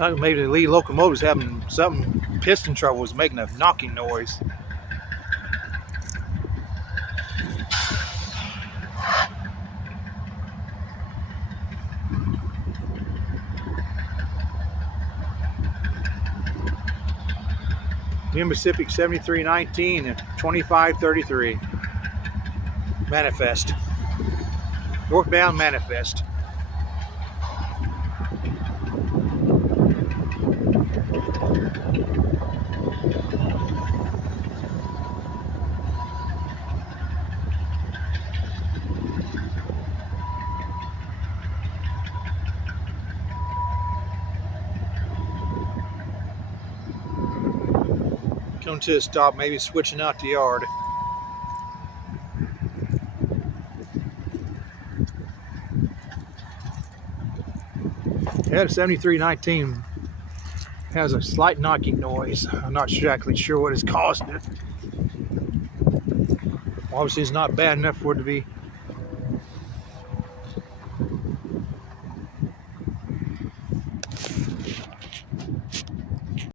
Like maybe the lead locomotive's having something, piston trouble, is making a knocking noise. Union Pacific 7319 and 2533. Manifest. Northbound manifest. Come to a stop, maybe switching out the yard. Yeah, 7319 has a slight knocking noise. I'm not exactly sure what is causing it. Obviously, it's not bad enough for it to be